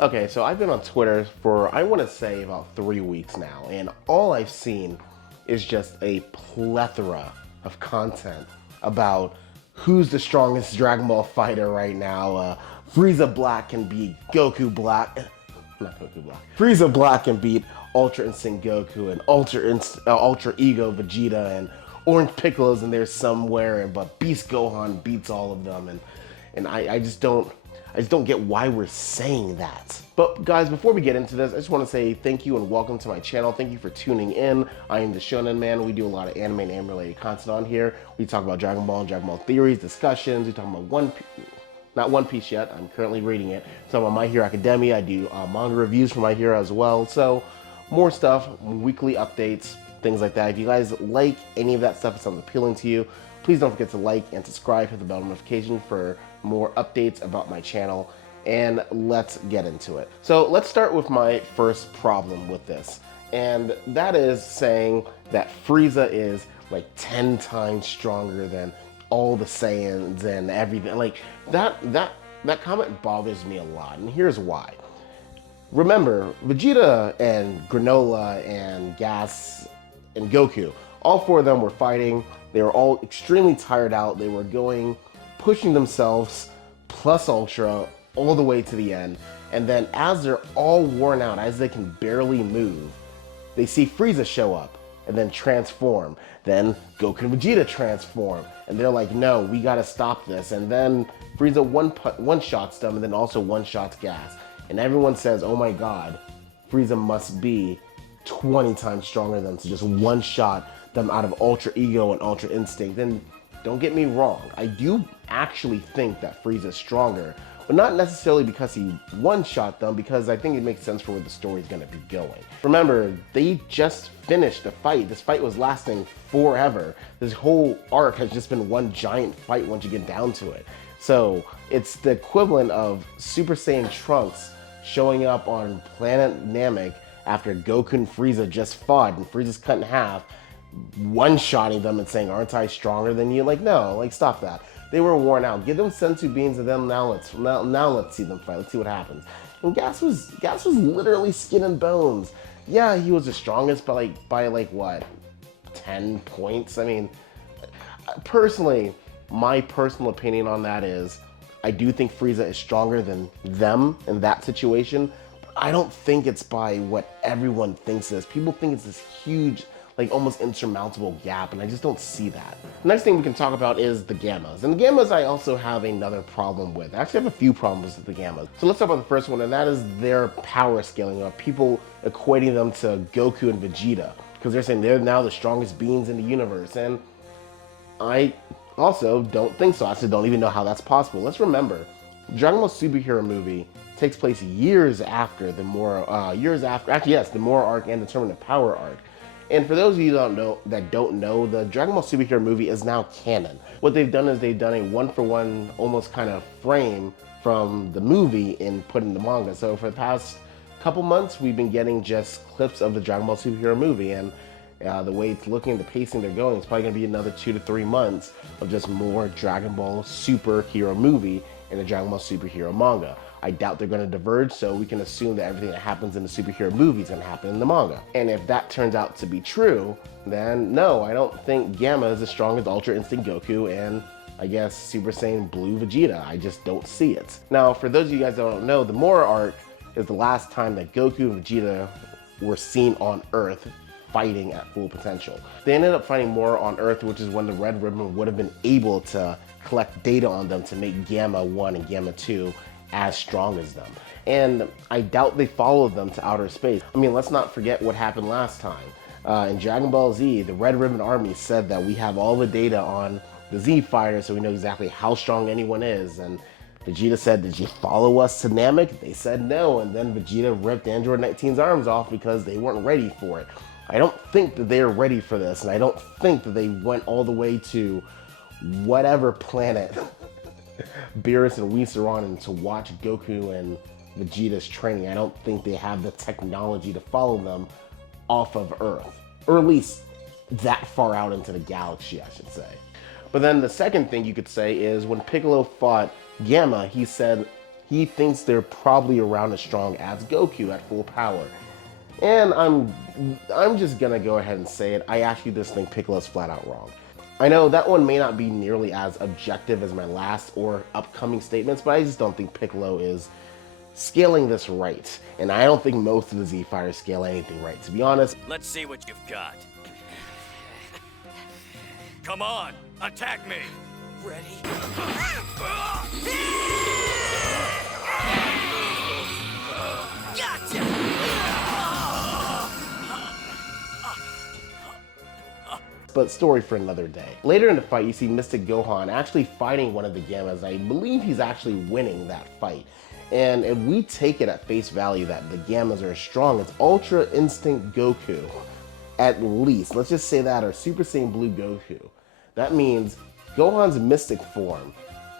Okay, so I've been on Twitter for, I want to say, about 3 weeks now, and all I've seen is just a plethora of content about who's the strongest Dragon Ball fighter right now. Frieza Black can beat Goku Black. Not Goku Black. Frieza Black can beat Ultra Instinct Goku and Ultra Ego Vegeta, and Orange Piccolo's in there somewhere, but Beast Gohan beats all of them, and I just don't get why we're saying that. But guys, before we get into this, I just want to say thank you and welcome to my channel. Thank you for tuning in. I am the Shonen Man. We do a lot of anime and anime related content on here. We talk about Dragon Ball and Dragon Ball theories, discussions. We talk about not One Piece yet. I'm currently reading it. So about My Hero Academia. I do manga reviews for My Hero as well. So more stuff, weekly updates, things like that. If you guys like any of that stuff, if it sounds appealing to you, please don't forget to like and subscribe, hit the bell notification for more updates about my channel, and let's get into it. So let's start with my first problem with this, and that is saying that Frieza is like 10 times stronger than all the Saiyans and everything. Like that comment bothers me a lot, and here's why. Remember, Vegeta and Granola and Gas and Goku, all four of them were fighting. They were all extremely tired out. They were pushing themselves plus Ultra all the way to the end. And then as they're all worn out, as they can barely move, they see Frieza show up and then transform. Then Goku and Vegeta transform. And they're like, no, we gotta stop this. And then Frieza one-shots them and then also one-shots Gas. And everyone says, oh my god, Frieza must be 20 times stronger than to just one-shot them out of Ultra Ego and Ultra Instinct. And don't get me wrong, I do actually think that Frieza's stronger, but not necessarily because he one-shot them, because I think it makes sense for where the story's gonna be going. Remember, they just finished a fight. This fight was lasting forever. This whole arc has just been one giant fight once you get down to it. So it's the equivalent of Super Saiyan Trunks showing up on planet Namek after Goku and Frieza just fought and Frieza's cut in half, one-shotting them and saying, aren't I stronger than you? Like, no, like, stop that. They were worn out. Give them Senzu beans and then now let's see them fight. Let's see what happens. And Gas was literally skin and bones. Yeah, he was the strongest by like what, 10 points? I mean, personally, my personal opinion on that is I do think Frieza is stronger than them in that situation. But I don't think it's by what everyone thinks it is. People think it's this huge, like almost insurmountable gap, and I just don't see that. The next thing we can talk about is the Gammas. And the Gammas I also have another problem with. I actually have a few problems with the Gammas. So let's talk about the first one, and that is their power scaling up. People equating them to Goku and Vegeta, because they're saying they're now the strongest beings in the universe. And I also don't think so. I actually don't even know how that's possible. Let's remember, Dragon Ball superhero movie takes place years after the Moro, the Moro arc and the Tournament of Power arc. And for those of you that don't know, the Dragon Ball superhero movie is now canon. What they've done is they've done a one-for-one, almost kind of frame from the movie and put in the manga. So for the past couple months, we've been getting just clips of the Dragon Ball superhero movie, and the way it's looking, the pacing they're going, it's probably going to be another 2 to 3 months of just more Dragon Ball superhero movie in the Dragon Ball superhero manga. I doubt they're going to diverge, so we can assume that everything that happens in the superhero movie is going to happen in the manga. And if that turns out to be true, then no, I don't think Gamma is as strong as Ultra Instinct Goku and I guess Super Saiyan Blue Vegeta. I just don't see it. Now, for those of you guys that don't know, the Moro arc is the last time that Goku and Vegeta were seen on Earth fighting at full potential. They ended up fighting more on Earth, which is when the Red Ribbon would have been able to collect data on them to make Gamma 1 and Gamma 2 as strong as them. And I doubt they followed them to outer space. I mean, let's not forget what happened last time. In Dragon Ball Z, the Red Ribbon Army said that we have all the data on the Z fighters, so we know exactly how strong anyone is. And Vegeta said, did you follow us to Namek? They said no, and then Vegeta ripped Android 19's arms off because they weren't ready for it. I don't think that they're ready for this, and I don't think that they went all the way to whatever planet Beerus and Whis are on and to watch Goku and Vegeta's training. I don't think they have the technology to follow them off of Earth, or at least that far out into the galaxy, I should say. But then the second thing you could say is when Piccolo fought Gamma, he said, he thinks they're probably around as strong as Goku at full power. And I'm just gonna go ahead and say it. I actually just think Piccolo's flat out wrong. I know that one may not be nearly as objective as my last or upcoming statements, but I just don't think Piccolo is scaling this right. And I don't think most of the Z Fighters scale anything right, to be honest. Let's see what you've got. Come on, attack me! Ready? Gotcha! But story for another day. Later in the fight, you see Mystic Gohan actually fighting one of the Gammas. I believe he's actually winning that fight. And if we take it at face value that the Gammas are as strong as Ultra Instinct Goku, at least, let's just say that, or Super Saiyan Blue Goku, that means Gohan's mystic form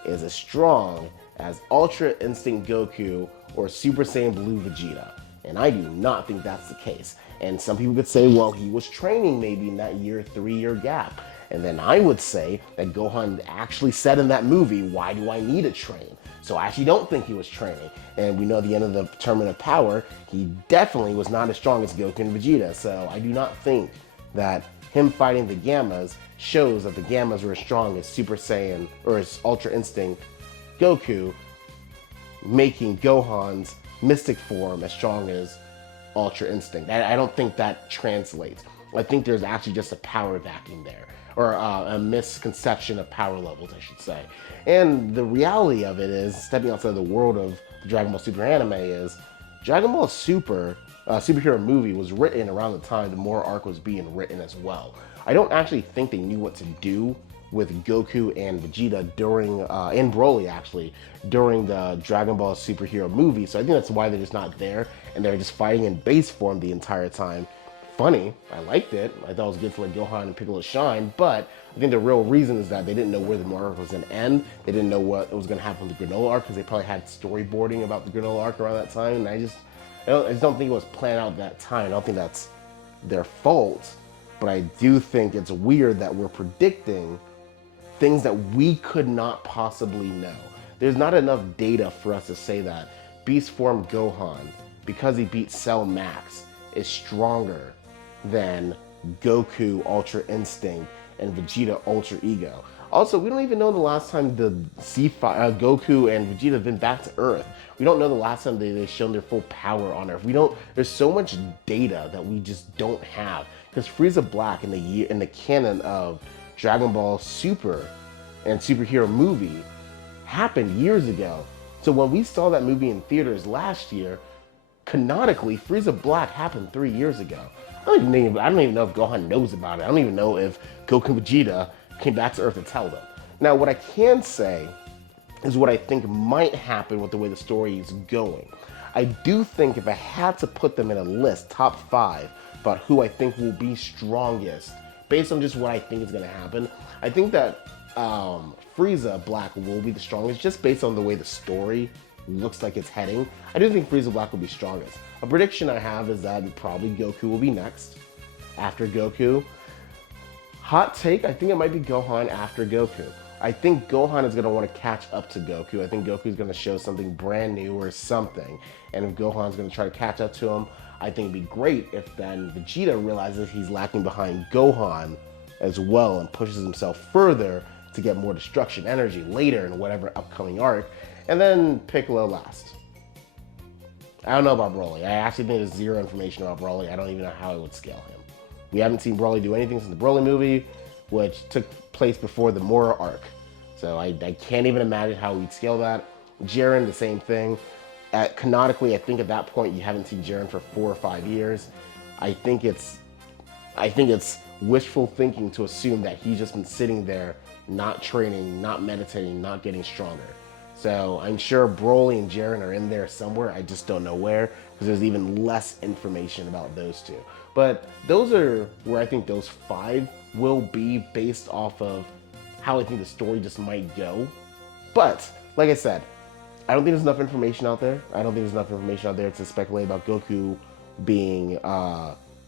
is as strong as Ultra Instinct Goku or Super Saiyan Blue Vegeta. And I do not think that's the case. And some people could say, well, he was training maybe in that 3-year gap. And then I would say that Gohan actually said in that movie, why do I need to train? So I actually don't think he was training. And we know at the end of the Tournament of Power, he definitely was not as strong as Goku and Vegeta. So I do not think that him fighting the Gammas shows that the Gammas were as strong as Super Saiyan or as Ultra Instinct Goku, making Gohan's mystic form as strong as Ultra Instinct. I don't think that translates. I think there's actually just a power vacuum there, or a misconception of power levels, I should say. And the reality of it is, stepping outside the world of the Dragon Ball Super anime, is Dragon Ball Super superhero movie was written around the time the Mora arc was being written as well. I don't actually think they knew what to do with Goku and Vegeta during, and Broly actually, during the Dragon Ball superhero movie. So I think that's why they're just not there, and they're just fighting in base form the entire time. Funny, I liked it. I thought it was good to let Gohan and Piccolo shine, but I think the real reason is that they didn't know where the Mora arc was gonna end. They didn't know what was gonna happen with the Granola arc, because they probably had storyboarding about the Granola arc around that time, and I just don't think it was planned out at that time. I don't think that's their fault, but I do think it's weird that we're predicting things that we could not possibly know. There's not enough data for us to say that Beast Form Gohan, because he beat Cell Max, is stronger than Goku Ultra Instinct and Vegeta Ultra Ego. Also, we don't even know the last time the Goku and Vegeta have been back to Earth. We don't know the last time they've shown their full power on Earth. There's so much data that we just don't have. Because Frieza Black in the canon of Dragon Ball Super and superhero movie happened years ago. So when we saw that movie in theaters last year, canonically, Frieza Black happened 3 years ago. I don't even know if Gohan knows about it. I don't even know if Goku and Vegeta came back to Earth to tell them. Now, what I can say is what I think might happen with the way the story is going. I do think if I had to put them in a list, top 5, about who I think will be strongest, based on just what I think is going to happen, I think that Frieza Black will be the strongest, just based on the way the story looks like it's heading. I do think Frieza Black will be strongest. A prediction I have is that probably Goku will be next, after Goku. Hot take, I think it might be Gohan after Goku. I think Gohan is going to want to catch up to Goku. I think Goku is going to show something brand new or something. And if Gohan's going to try to catch up to him, I think it'd be great if then Vegeta realizes he's lacking behind Gohan as well and pushes himself further to get more destruction energy later in whatever upcoming arc. And then Piccolo last. I don't know about Broly. I actually think there's zero information about Broly. I don't even know how I would scale him. We haven't seen Broly do anything since the Broly movie, which took place before the Mora arc. So I can't even imagine how we'd scale that. Jiren, the same thing. Canonically, I think at that point you haven't seen Jiren for 4 or 5 years. I think it's wishful thinking to assume that he's just been sitting there, not training, not meditating, not getting stronger. So I'm sure Broly and Jiren are in there somewhere. I just don't know where, because there's even less information about those two. But those are where I think those 5 will be based off of how I think the story just might go. But, like I said, I don't think there's enough information out there. I don't think there's enough information out there to speculate about Goku being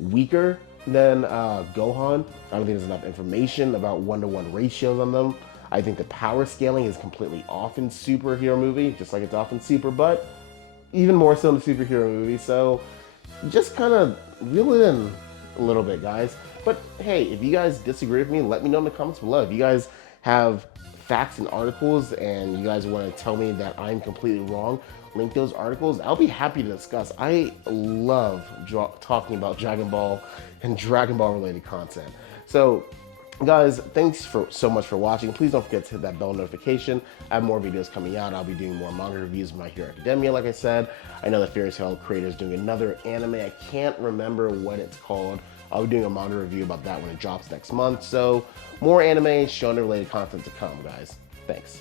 weaker than Gohan. I don't think there's enough information about 1-to-1 ratios on them. I think the power scaling is completely off in superhero movie, just like it's off in Super, but even more so in the superhero movie. So just kind of reel it in a little bit, guys. But hey, if you guys disagree with me, let me know in the comments below. If you guys have facts and articles and you guys want to tell me that I'm completely wrong, link those articles. I'll be happy to discuss. I love talking about Dragon Ball and Dragon Ball related content. So guys, thanks so much for watching. Please don't forget to hit that bell notification. I have more videos coming out. I'll be doing more manga reviews of My Hero Academia, like I said. I know the Fairy Tail creator is doing another anime. I can't remember what it's called. I'll be doing a manga review about that when it drops next month. So more anime, shonen related content to come, guys. Thanks.